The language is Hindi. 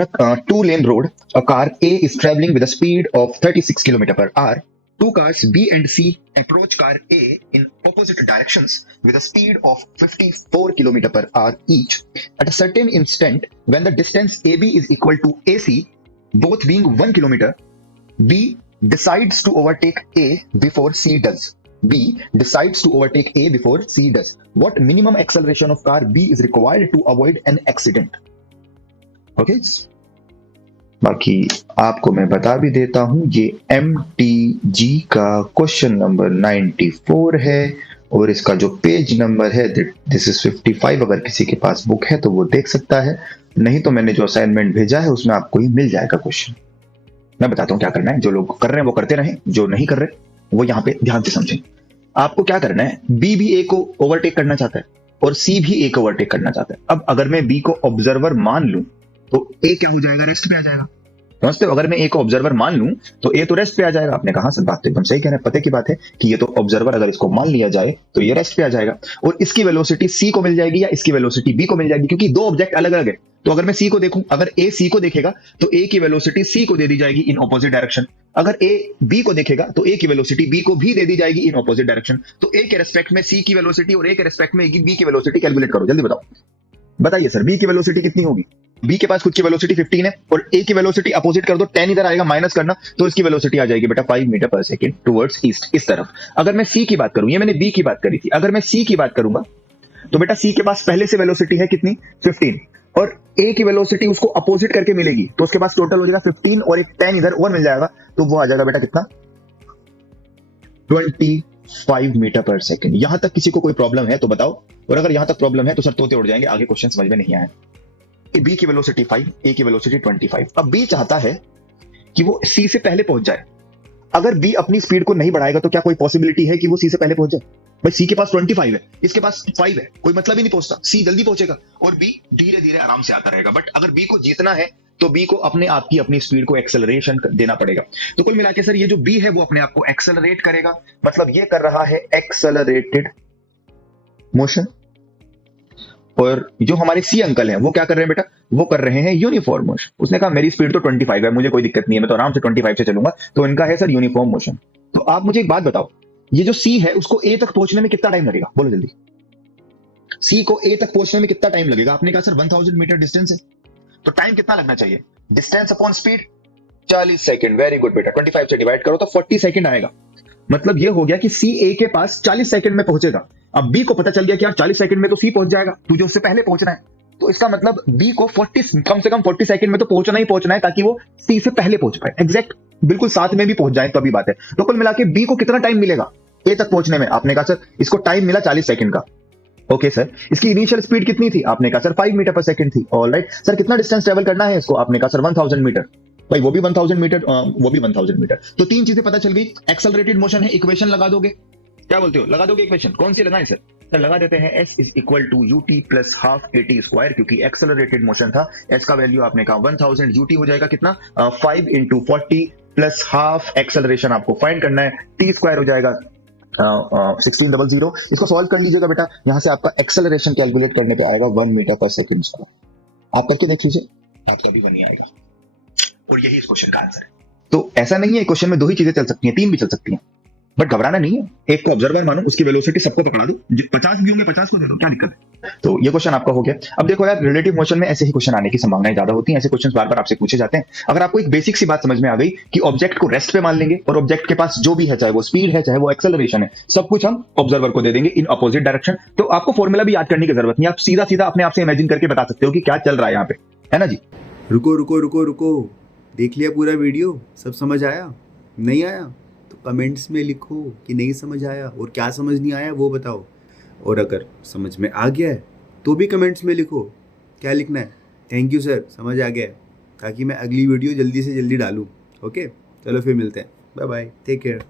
On a two-lane road, a car A is traveling with a speed of 36 km per hour. Two cars B and C approach car A in opposite directions with a speed of 54 km per hour each. At a certain instant, when the distance AB is equal to AC, both being 1 km, B decides to overtake A before C does. B decides to overtake A before C does. What minimum acceleration of car B is required to avoid an accident? Okay बाकी आपको मैं बता भी देता हूं, ये MTG का क्वेश्चन नंबर 94 है और इसका जो पेज नंबर है दिस इज 55। अगर किसी के पास बुक है तो वो देख सकता है, नहीं तो मैंने जो असाइनमेंट भेजा है उसमें आपको ही मिल जाएगा क्वेश्चन। मैं बताता हूं क्या करना है, जो लोग कर रहे हैं वो करते रहें, जो नहीं कर रहे वो यहाँ पे ध्यान से समझें। आपको क्या करना है, बी भी ए को ओवरटेक करना चाहता है और सी भी ए को ओवरटेक करना चाहता है। अब अगर मैं बी को ऑब्जर्वर मान लूं तो ए क्या हो जाएगा, रेस्ट पे आ जाएगा। समझते हो, अगर मैं ए को ऑब्जर्वर मान लूं तो ए तो रेस्ट पे आ जाएगा। आपने कहा सर बात तो एकदम सही कह रहे हैं, पते की बात है कि ये तो ऑब्जर्वर अगर इसको मान लिया जाए तो ये रेस्ट पे आ जाएगा और इसकी वेलोसिटी सी को मिल जाएगी या इसकी वेलोसिटी बी को मिल जाएगी, क्योंकि दो ऑब्जेक्ट अलग अलग है। तो अगर मैं सी को देखूं, अगर ए सी को देखेगा तो ए की वेलोसिटी सी को दे दी जाएगी इन ऑपोजिट डायरेक्शन। अगर ए बी को देखेगा तो ए की वेलोसिटी बी को भी दे दी जाएगी इन ऑपोजिट डायरेक्शन। तो ए के रेस्पेक्ट में सी की वेलोसिटी और ए के रेस्पेक्ट में बी की वेलोसिटी कैलकुलेट करो, जल्दी बताओ। बताइए सर, बी की वेलोसिटी कितनी होगी? बी के पास खुद की वेलोसिटी 15 है और ए की वेलोसिटी अपोजिट कर दो, 10 इधर आएगा, माइनस करना, तो इसकी वेलोसिटी आ जाएगी बेटा 5 मीटर पर सेकंड टुवर्ड्स ईस्ट, इस तरफ। अगर मैं सी की बात करूं, ये मैंने बी की बात करी थी, अगर मैं सी की बात करूंगा तो बेटा सी के पास पहले से वेलोसिटी है कितनी, 15, और ए की वेलोसिटी उसको अपोजिट करके मिलेगी, तो उसके पास टोटल हो जाएगा 15 और एक 10 इधर और मिल जाएगा, तो वो आ जाएगा बेटा कितना, 25 मीटर पर सेकंड। यहां तक किसी को कोई प्रॉब्लम है तो बताओ, और अगर यहां तक प्रॉब्लम है तो सर तोते उड़ जाएंगे, आगे क्वेश्चन समझ में नहीं आया। बी की वेलोसिटी 5, ए की वेलोसिटी 25। अब बी चाहता है कि वो सी से पहले पहुंच जाए। अगर बी अपनी स्पीड को नहीं बढ़ाएगा तो क्या कोई पॉसिबिलिटी है कि वो सी से पहले पहुंच जाए? भाई सी के पास 25 है, इसके पास 5 है, कोई मतलब ही नहीं पहुंचता, सी जल्दी पहुंचेगा और बी धीरे धीरे आराम से आता रहेगा। बट अगर बी को जीतना है तो बी को अपने आप की अपनी स्पीड को एक्सेलरेशन देना पड़ेगा। तो कुल मिलाकर सर ये जो बी है वो अपने आप को एक्सेलरेट करेगा, मतलब ये कर रहा है एक्सेलरेटेड मोशन। और जो हमारे सी अंकल हैं वो क्या कर रहे हैं बेटा, वो कर रहे हैं यूनिफॉर्म मोशन। उसने कहा मेरी स्पीड तो 25 है, मुझे कोई दिक्कत नहीं है, मैं तो आराम से 25 से चलूंगा, तो इनका है सर यूनिफॉर्म मोशन। तो आप मुझे एक बात बताओ, ये जो सी है उसको ए तक पहुंचने में कितना टाइम लगेगा, बोलो जल्दी। सी को ए तक पहुंचने में कितना टाइम लगेगा? आपने कहा सर 1000 मीटर डिस्टेंस है, तो टाइम कितना लगना चाहिए? Distance upon speed 40 second. Very good बेटा, 25 से डिवाइड करो तो 40 सेकंड आएगा। मतलब ये हो गया कि सी ए के पास 40 सेकंड में पहुंचेगा। अब बी को पता चल गया कि यार 40 सेकंड में तो सी पहुंच जाएगा, तुझे उससे पहले पहुंचना है, तो इसका मतलब बी को 40 कम से कम 40 सेकंड में तो पहुंचना ही पहुंचना है, ताकि वो सी से पहले पहुंच पाए, एग्जैक्ट बिल्कुल साथ में भी पहुंच जाए तभी बात है। तो कुल मिला के बी को कितना टाइम मिलेगा ए तक पहुंचने में? आपने कहा सर इसको टाइम मिला 40 सेकंड का। ओके सर, इसकी इनिशियल स्पीड कितनी थी? आपने कहा सर 5 मीटर पर सेकंड थी। ऑलराइट सर, कितना डिस्टेंस ट्रेवल करना है इसको? आपने कहा सर 1000 मीटर। भाई वो भी 1000 मीटर, वो भी 1000 मीटर। तो तीन चीजें पता चल गई। एक्सेलरेटेड मोशन है, इक्वेशन लगा दोगे, क्या बोलते हो, लगा दोगे इक्वेशन? कौन सी लगाएं सर? सर लगा देते हैं s is equal to ut plus half at square, क्योंकि एक्सेलरेटेड मोशन था। s का वैल्यू आपने कहा 1000, ut हो जाएगा कितना, 5 इंटू 40 प्लस हाफ एक्सेलरेशन आपको फाइंड करना है, t स्क्वायर हो जाएगा 1600। इसको सॉल्व कर लीजिएगा बेटा, यहां से आपका एक्सेलरेशन कैलकुलेट करने पे आएगा 1 मीटर पर सेकंड स्क्वायर। आप करके देख लीजिए, आपका भी 1 ही आएगा, और यही इस क्वेश्चन का आंसर है। तो ऐसा नहीं है क्वेश्चन में दो ही चीजें चल सकती हैं, तीन भी चल सकती हैं, बट घबराना नहीं है। एक को ऑब्जर्वर मानो, उसकी वेलोसिटी सबको पकड़ा दो, 50 भी होंगे 50 को दे दो, क्या दिक्कत है? तो ये क्वेश्चन आपका हो गया। अब देखो यार, रिलेटिव मोशन में ऐसे ही क्वेश्चन आने की संभावनाएं ज्यादा होती हैं, ऐसे क्वेश्चन बार बार आपसे पूछे जाते हैं। अगर आपको एक बेसिक सी बात समझ में आ गई कि ऑब्जेक्ट को रेस्ट पे मान लेंगे और ऑब्जेक्ट के पास जो भी है, चाहे वो स्पीड है चाहे वो एक्सेलरेशन है, सब कुछ हम ऑब्जर्वर को दे देंगे इन अपोजिट डायरेक्शन, तो आपको फॉर्मूला भी याद करने की जरूरत नहीं, आप सीधा सीधा अपने आप से इमेजिन करके बता सकते हो कि क्या चल रहा है यहाँ पे, है ना जी। रुको रुको रुको रुको, देख लिया पूरा वीडियो, सब समझ आया? नहीं आया तो कमेंट्स में लिखो कि नहीं समझ आया, और क्या समझ नहीं आया वो बताओ, और अगर समझ में आ गया है तो भी कमेंट्स में लिखो। क्या लिखना है? थैंक यू सर, समझ आ गया है, ताकि मैं अगली वीडियो जल्दी से जल्दी डालूँ। ओके, चलो फिर मिलते हैं, बाय बाय, टेक केयर।